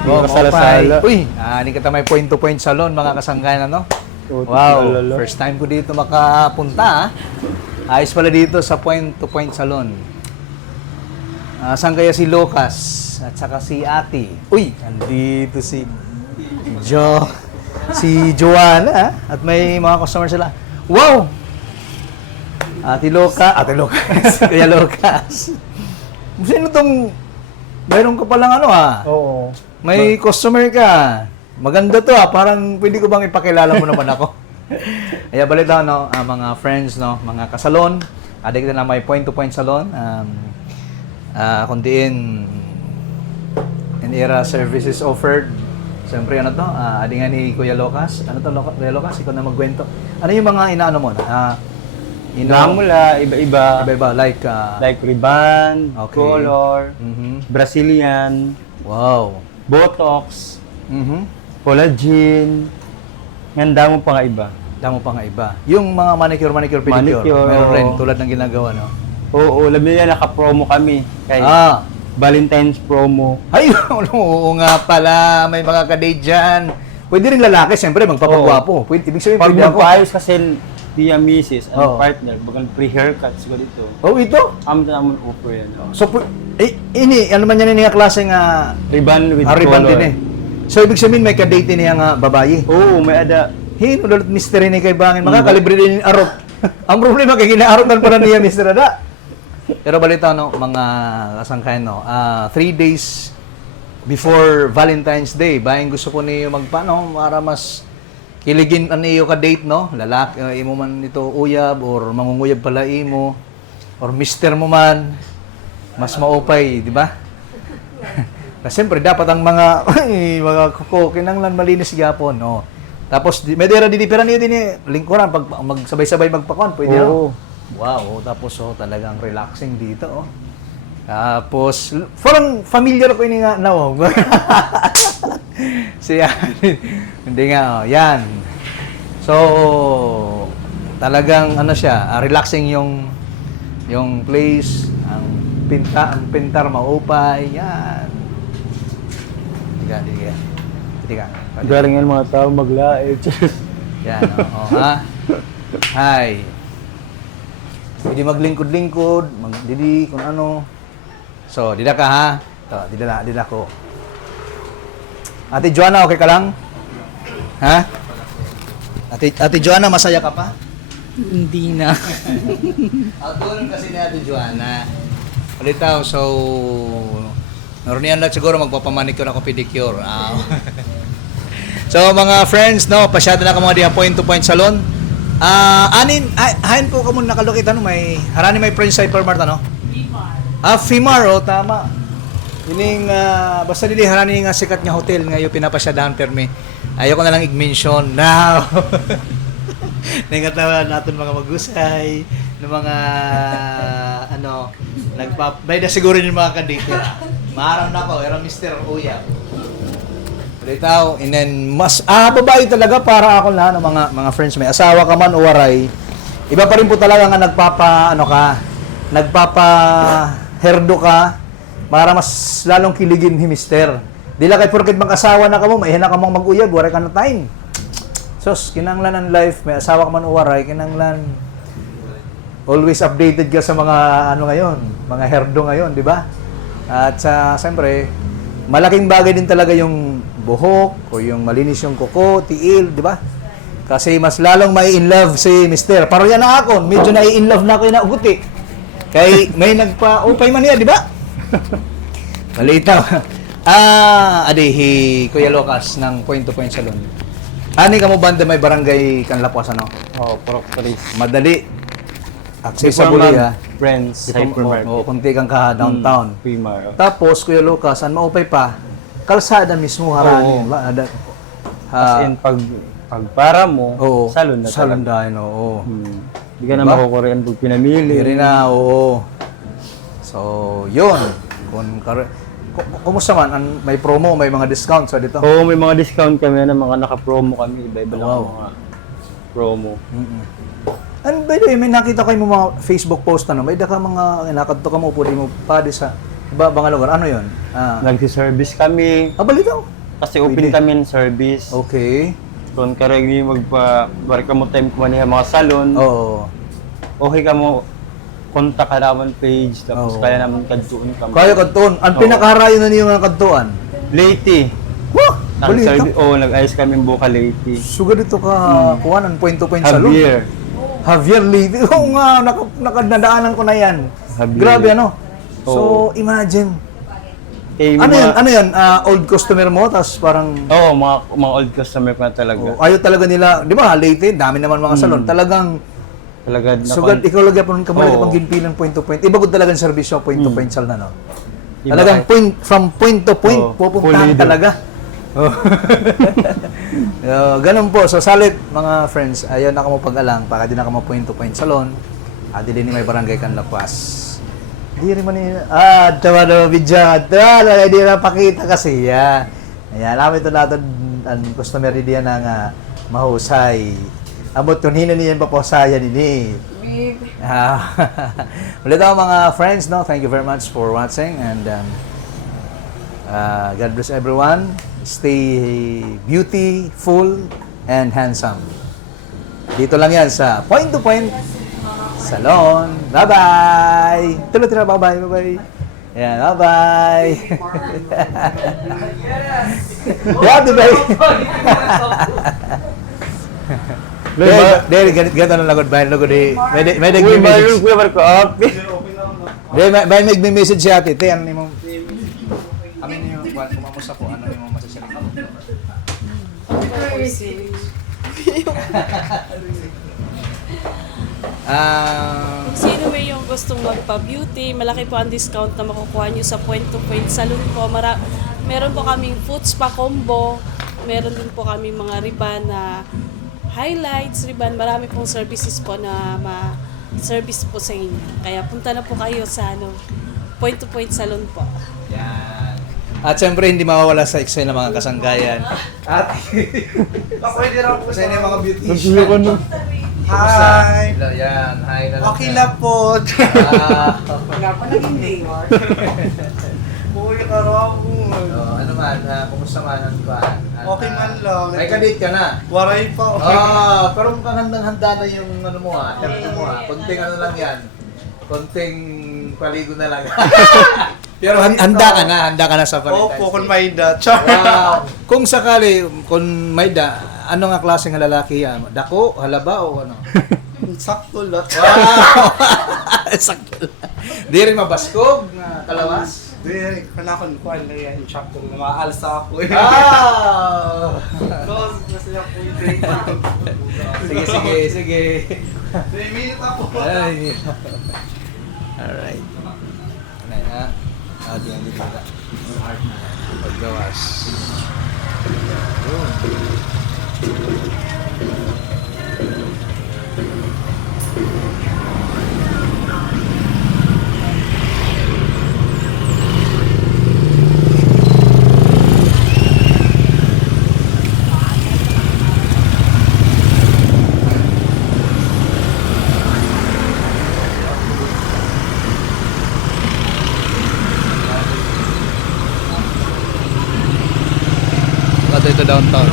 Wow, Masala-sala. Uy, hindi ka may point-to-point salon, mga kasangkayan, ano? Wow, first time ko dito makapunta, Ayos pala dito sa point-to-point salon. Saan kaya si Lucas at saka si Ate? Uy, andito si Joanna, at may mga customer sila. Wow! Ate Lucas, Kuya Lucas. Sino tong, mayroon ka palang ano Oo. may customer ka. Maganda to parang pwede ko bang ipakilala mo naman ako? Kaya balita mga friends, mga kasalon, adik na may point-to-point salon. Kundiin and era services offered. Siyempre adi nga ni Kuya Lucas. Ano to, Kuya Lucas? Ikaw na magkwento. Ano yung mga inaano mo na? Gramula, iba-iba. Iba-iba, like ribbon, okay. color, Brazilian, wow. Botox, collagen, nganda mo pa nga iba. Damo pa nga iba. Yung mga manicure, pedicure, meron rin tulad ng ginagawa, no? Oo, labi niya naka-promo kami. Kay Valentine's promo. Ay, oo nga pala. May mga ka-date dyan. Pwede rin lalaki, siyempre, magpapagwapo. Pwede, ibig sabihin, Pag pwede ako. magpaayos kasi diya misis, partner, bagang pre-haircut siguro dito. Oh, ito? Amon offer yan. So, ano man yan yung klase nga Ribbon with ribbon color. din eh. So, ibig sabihin, may ka-date niya nga babae. Oo, may ada. Ulot mystery ni kay Bangin. Makakalibre din yung arot. Ang problema, kay kinaarotan pa na niya, Mr. Ada. Pero balita, mga kasangkayan, 3 days before Valentine's Day, bayan gusto ko niyo para mas kiligin iyo ka-date, no? Lalaki, imo man ito uyab, or mangunguyab pala imo, or mister mo man, mas maupay, di ba? Kasi siyempre, dapat ang mga kuko, kinanglan malinis gyapon, no? Tapos, medera pero niyo din lingkuran, pag magsabay-sabay magpakon, pwede, no? Wow, tapos talagang relaxing dito, Tapos, parang familiar ko ini nga, no? Siya, hindi nga, yan. So, talagang, siya, relaxing yung place, ang pintar maupay, yan. Tiga. Galing yan mga tao maglae. Yan, Hi. Pwede maglingkod-lingkod, magdidi, kung ano. So, dida ka, ha? Ito, dida ko. Ate Joanna, okay ka lang? Ha? Ate Joanna, masaya ka pa? Hindi na. Outgoing kasi ni Ate Joanna. Palitaw, so, narunian lang siguro magpapamanicure ako pedicure. So, mga friends, pasyado na ka mga diya point-to-point salon. Hain po ka muna nakalukit, may harani may Prince Hypermart, Fimar. Fimar, tama. Ining, basta dili harani nga sikat nga hotel, nga yung pinapasyadahan permi. Ayoko na lang i-mention now. Nangatawa natin mga magusay, ng mga, bayda siguro yung mga kandito. Maharam na ako, era Mr. Uya. Palitaw, and then, babae talaga para ako na, mga friends, may asawa ka man o waray. Iba pa rin po talaga nga herdo ka, para mas lalong kiligin ni Mister. Di lang kay porket mag-asawa na ka mo, may na ka mong mag-uyab, waray ka na time. Sos, kinanglan ang life, may asawa ka man o waray, kinanglan. Always updated ka sa mga ngayon, mga herdo ngayon, di ba? At siyempre, malaking bagay din talaga yung buhok o yung malinis yung kuko, tiil, di ba? Kasi mas lalong may in love si Mister. Pero yan na ako, medyo na in love na ako yung nauguti. Kay may nagpa-upay man niya, di ba? Balita. Kuya Lucas ng point-to-point salon. Ani ka mo banda may barangay Kanlapuas, Proctoris. Madali. Accessible, Friends, Hypermart. Kunti kang ka downtown. Fimar. Tapos, Kuya Lucas, maupay pa, kalsada mismo harani. As in, pagpara mo, salon na salon talaga. dahil, oo. Hindi ka na makukurean pag pinamili. Hindi rin na, oo. So, yun. Kumusta man, may promo, may mga discounts dito? Oo, may mga discount kami na mga naka-promo kami. Iba-iba lang ang mga promo. And by the way, may nakita kayo mga Facebook post may daka mga nakadto ka mo, pwede mo pa sa Ibang lugar. Ano yun? Nagsi-service kami. Balita ko. Kasi open Pwede. kami ng service. Okay. Kung karagi bari ka mo time kumaniha mga salon. Oo. Okay ka mo kontak ka naman page tapos Oo. kaya naman kadtuon ka mo. Kaya kadtuon. Ang Oo. pinakaharayo na niyo mga kadtuan. Late. Wah! Balita. Nag-ayos kami buka late. Sugad dito ka kuhanan point-to-point salon. Javier Lady. Oo nga, nakadadaanan ko na yan. Javier. Grabe ano. So, Oo. imagine. Eh, Ano yan? Ano yan? Old customer mo, tapos parang Oo, mga old customer ko na talaga. ayaw talaga nila, di ba, late, dami naman mga salon. Talagang, Talaga sugad, ikaw lagyan po ng kamay, Oo. pang ginpilan point-to-point. Iba ko talagang servisyo, point-to-point salon, ano. Iba Talagang from point to point, Oo, pupuntahan pulido. talaga. Oh. Ganun po. So, salit, mga friends, ayaw na ka mo pag-alang, para di na ka mo point-to-point salon. Di din may barangay kan lapas. Di rin man yun. Tawa na bidya. Di na pakita kasi. Ayan, namin ito natin ang customer diyan na nga mahusay. Abot kung hino niyan papasayan ini. Ulit ako mga friends, no? Thank you very much for watching and God bless everyone. Stay beautiful and handsome. Dito lang yan sa Point to Point Salon. Bye-bye! Tira-tira, bye-bye, bye-bye. Yan, bye-bye. Yeah, di ba? Dahil ganito na lagod ba? Lagod eh. May nag-message. May nag-message si ate. Te, ano ni mo? Amin niyo, kumamusta po. Ano yung masasabi? Kung sino may yung gustong magpa-beauty, malaki po ang discount na makukuha nyo sa point-to-point salon po. Meron po kaming foot spa combo. Meron din po kaming mga ribbon na highlights, ribbon. Marami pong services po na ma-service po sa inyo. Kaya punta na po kayo sa point-to-point salon po. Yan. At siyempre, hindi mawawala sa Excel ng mga kasanggayan. At, Pwede raw po sa inyo mga beautician. Hi! Yan, hi na lang. Okay lang po. Nga pa naging mayor. Uy, karaw po. Ano man, kumusta man ang kuhaan? Okay man lang. May kadate ka na. Waray pa. Pero mukhang handang-handa na yung ano mo effort mo Konting ano lang yan. Konting paligo na lang. Pero handa ka na sa Valentine's Opo, kung Day. may Char. Wow. Kung sakali, kung may ano nga klaseng lalaki yan? Dako, halaba o ano? Sakto lang. Wow! Sakto lang. Di rin mabaskog na kalawas? Di, kanakon ko na yan. Sakto na maalsa ako. Wow! Masaya po yung Sige. 3 minutes ako. Ay. Alright. Ano ha? Diyan dito ka. Paggawas. Ito downtown.